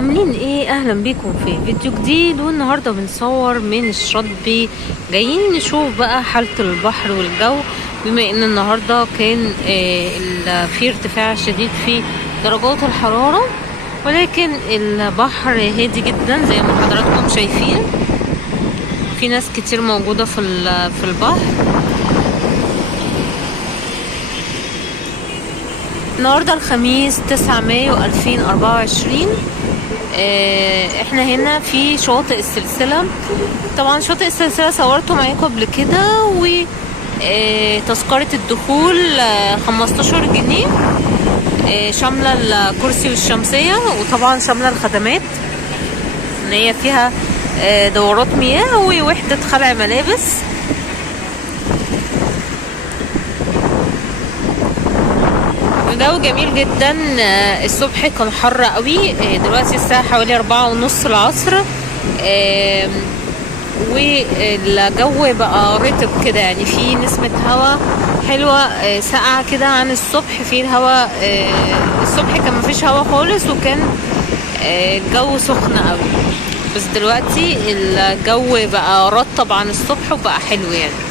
عاملين ايه؟ اهلا بيكم في فيديو جديد. والنهارده بنصور من الشاطبي، جايين نشوف بقى حالة البحر والجو، بما ان النهارده كان في ارتفاع شديد في درجات الحرارة، ولكن البحر هادي جدا زي ما حضراتكم شايفين. في ناس كتير موجودة في البحر. النهارده الخميس 9 مايو 2024. احنا هنا في شاطئ السلسلة. طبعا شاطئ السلسلة صورته معاكم قبل كده، و تذكرة الدخول 15 جنيه، شاملة الكرسي والشمسية، وطبعا شاملة الخدمات ان هي فيها دورات مياه ووحدة خلع ملابس. الجو جميل جدا. الصبح كان حر قوي، دلوقتي الساعة حوالي 4:30 العصر، والجو بقى رطب كده، يعني في نسمة هواء حلوة ساقعة كده عن الصبح. في الهواء الصبح كان مفيش هواء خالص، وكان الجو سخن قوي، بس دلوقتي الجو بقى رطب عن الصبح وبقى حلو يعني.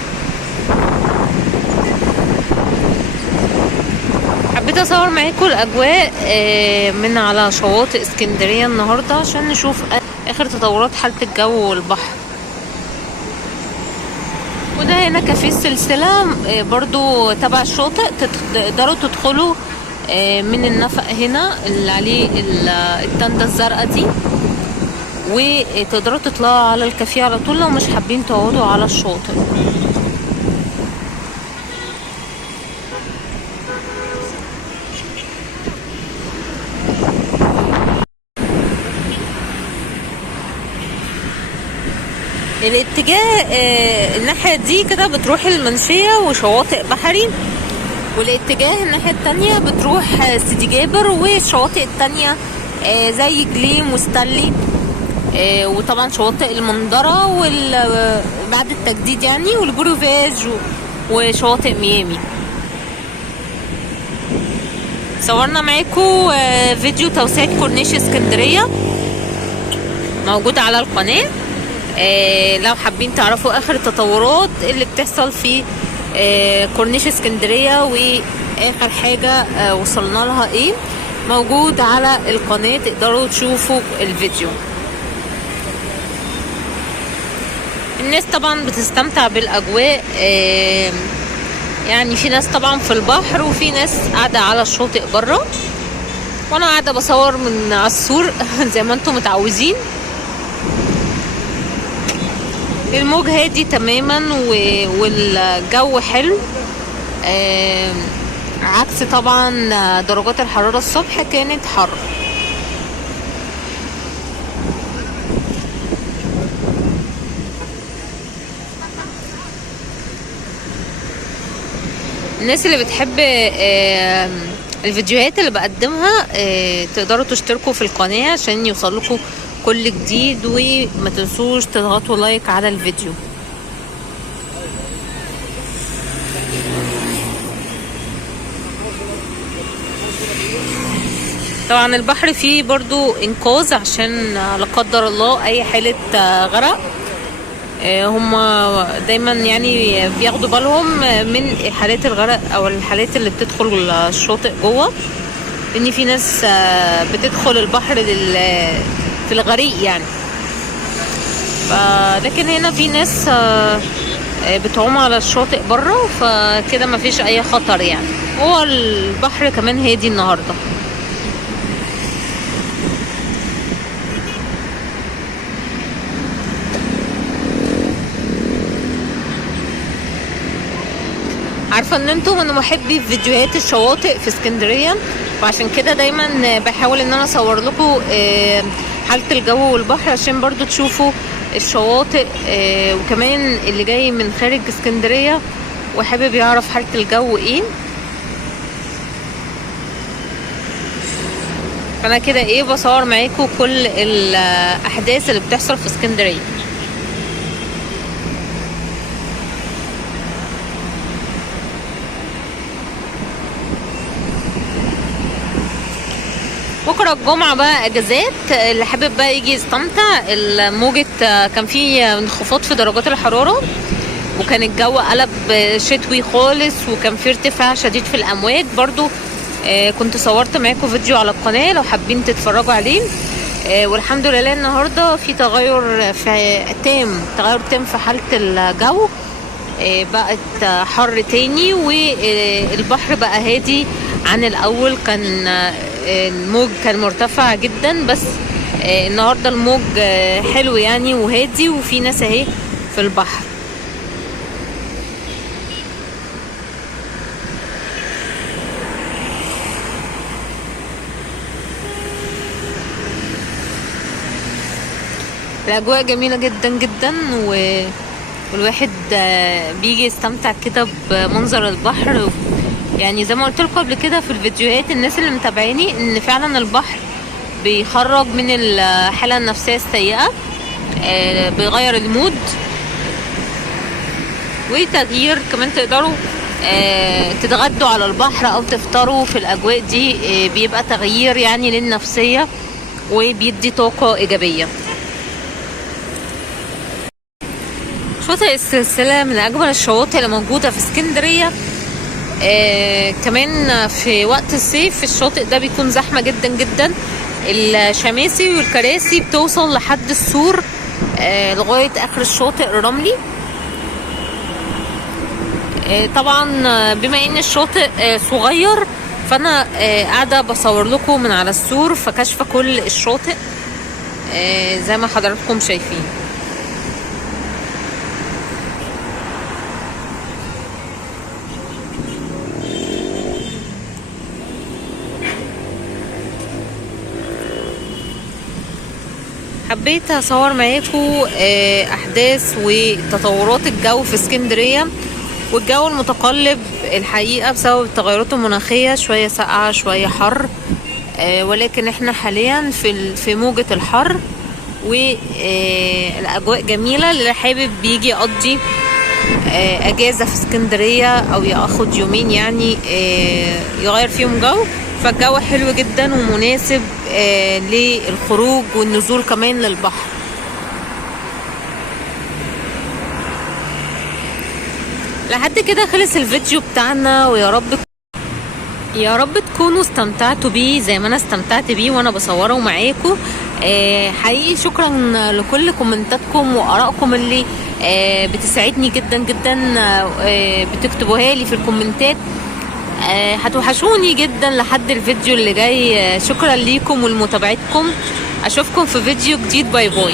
حبيت اصور معاكم الاجواء من على شواطئ اسكندريه النهارده، عشان نشوف اخر تطورات حاله الجو والبحر. وده هنا كافيه السلسله، برضو تبع الشاطئ، تقدروا تدخلوا من النفق هنا اللي عليه التندة الزرقاء دي، وتقدروا تطلعوا على الكافيه على طول لو مش حابين تقعدوا على الشاطئ. الاتجاه الناحية دي كده بتروح المنشية وشواطئ بحري، والاتجاه الناحية التانية بتروح سيدي جابر والشواطئ التانية زي جليم وستانلي، وطبعا شواطئ المندرة بعد التجديد يعني، والبروفاج وشواطئ ميامي. صورنا معاكم فيديو توسعة كورنيش اسكندرية موجود على القناة. لو حابين تعرفوا اخر التطورات اللي بتحصل في كورنيش اسكندرية، واخر حاجة وصلنا لها ايه، موجود على القناة، تقدروا تشوفوا الفيديو. الناس طبعا بتستمتع بالاجواء، يعني في ناس طبعا في البحر، وفي ناس قاعدة على الشاطئ بره، وانا قاعدة بصور من على السور زي ما انتم متعودين. الموج هادي تماما والجو حلو، عكس طبعا درجات الحرارة الصبح كانت حر. الناس اللي بتحب الفيديوهات اللي بقدمها تقدروا تشتركوا في القناة عشان يوصلكوا كل جديد، وما تنسوش تضغطوا لايك على الفيديو. طبعا البحر فيه برضو انقاذ، عشان لا قدر الله اي حالة غرق، هم دايما يعني بياخدوا بالهم من حالات الغرق او الحالات اللي بتدخل الشاطئ جوه، ان في ناس بتدخل البحر في الغريق يعني. لكن هنا في ناس بتعوم على الشاطئ بره، فكده مفيش اي خطر يعني. هو البحر كمان هادي النهارده. عارفه ان انتم من محبي فيديوهات الشواطئ في اسكندريه، وعشان كده دايما بحاول ان انا اصور لكم حاله الجو والبحر، عشان برضو تشوفوا الشواطئ، وكمان اللي جاي من خارج اسكندريه وحابب يعرف حاله الجو ايه. فانا كده ايه بصور معاكم كل الاحداث اللي بتحصل في اسكندريه. بكره الجمعه بقى اجازات، اللي حابب بقى يجي يستمتع. الموجة كان في انخفاض في درجات الحراره، وكان الجو قلب شتوي خالص، وكان في ارتفاع شديد في الامواج برضو. كنت صورت معاكم فيديو على القناه لو حابين تتفرجوا عليه. والحمد لله النهارده في تغير تغير تام في حاله الجو. بقت حر تاني، والبحر بقى هادي عن الاول. كان الموج كان مرتفع جدا، بس النهارده الموج حلو يعني وهادي، وفي ناس اهي في البحر. الاجواء جميله جدا جدا، والواحد بيجي يستمتع كده بمنظر البحر. يعني زي ما قلت لكم قبل كده في الفيديوهات، الناس اللي متابعيني، ان فعلا البحر بيخرج من الحاله النفسيه السيئه، بيغير المود وتغيير. كمان تقدروا تتغدوا على البحر او تفطروا في الاجواء دي، بيبقى تغيير يعني للنفسيه وبيدي طاقه ايجابيه. شاطئ السلسلة من أجمل الشواطئ اللي موجودة في اسكندرية. كمان في وقت الصيف الشاطئ ده بيكون زحمة جدا جدا. الشماسي والكراسي بتوصل لحد السور لغاية آخر الشاطئ الرملي. طبعا بما ان الشاطئ صغير، فانا قاعدة بصور لكم من على السور، فكشف كل الشاطئ زي ما حضراتكم شايفين. حبيت اصور معاكم احداث وتطورات الجو في اسكندرية، والجو المتقلب الحقيقة بسبب التغيرات المناخية، شوية ساقعة شوية حر. ولكن احنا حاليا في موجة الحر، والاجواء جميلة. اللي حابب بيجي يقضي اجازة في اسكندرية او ياخد يومين يعني يغير فيهم جو، فالجو حلو جدا ومناسب للخروج والنزول كمان للبحر. لحد كده خلص الفيديو بتاعنا، يا رب تكونوا استمتعتوا بيه زي ما انا استمتعت بيه وانا بصوره معاكم. حقيقي شكرا لكل كومنتاتكم وارائكم اللي بتسعدني جدا جدا. بتكتبوها لي في الكومنتات. هتوحشوني جدا لحد الفيديو اللي جاي. شكرا ليكم ولمتابعتكم. اشوفكم في فيديو جديد. باي باي.